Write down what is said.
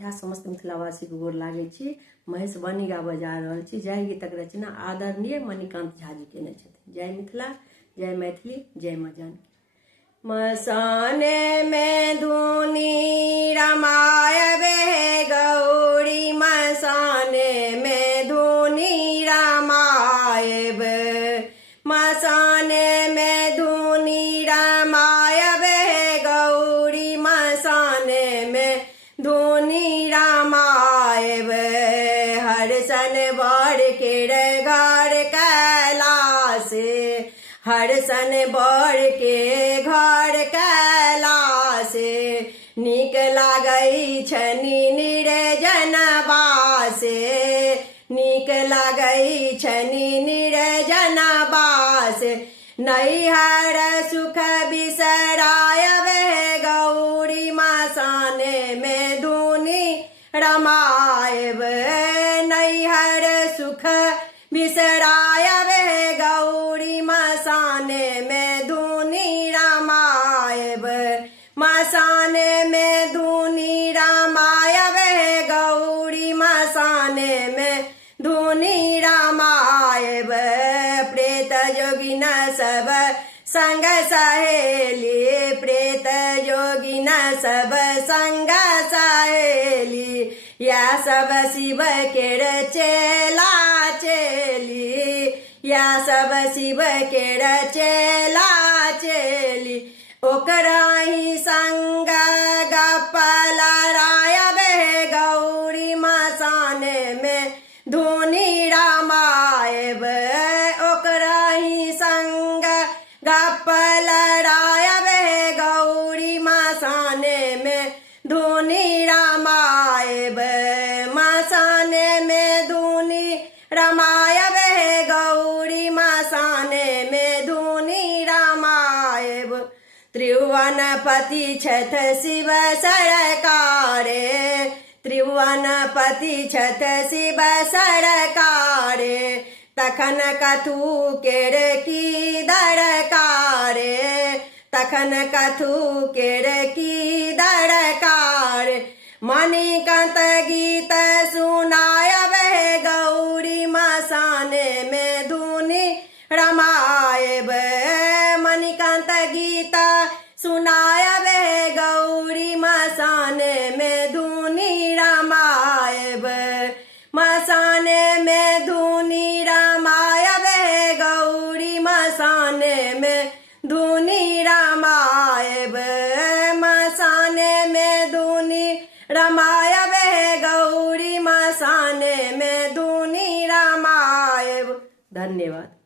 यहाँ समस्त मिथिलावासी को गोर लागे छी। महेश बनी गा बजा रहल छी। जय गीतक रचना आदरणीय मणिकांत झा जी केने छथिन। जय मिथिला, जय मैथिली, जय मां जानकी। मसाने में धुनी रमायबे गौरी, मसाने में धुनी रमायब, मसाने में धुनी रमायबे गौरी, मसाने में धुनी रमायब। हर सन बड़ के घर कैलाश, हर सन बड़ के घर कैलाश, नीक लागै छनि निर्जन बासे, नीक लागै छनि निर्जन बास। नैहर सुख बिसरायबे गौरी, मसाने में धुनी रमायब, नैहर सुख बिसरायबे गौरी, मसाने में धुनी रमायब, मसाने में धुनी रमायबे गौरी, मसाने में धुनी रमायब। प्रेत जोगिन सब संग सहेली, प्रेत जोगिन सब संग सहेली, या सब शिव केर चेला चेली, या सब शिव केर चेला चेली। ओकरा ही संग गप्प लड़ायबे गौरी, मसाने में धुनी रमायब, ओकरा ही संग गप्प लड़ायबे गौरी, मसाने में धुनी रमायब, मसाने में धुनी रमायबे गौरी, मसाने में धुनी रमायब। त्रिभुवनपति छथ शिव सरकारे, त्रिभुवनपति छथ शिव सरकारे, तखन कथु केर की दरकारे, तखन कथु केर की दरकार। मणिकांत गीत सुनायबे गौरी, मसाने में धुनी रमायब, मणिकांत गीत सुनायबे गौरी, मसाने में धुनी रमायब, मसाने में धुनी रमायबे गौरी, मसाने में धुनी रमायब, मसाने में धुनी रमायबे गौरी, मसाने में धुनी रमायब। धन्यवाद।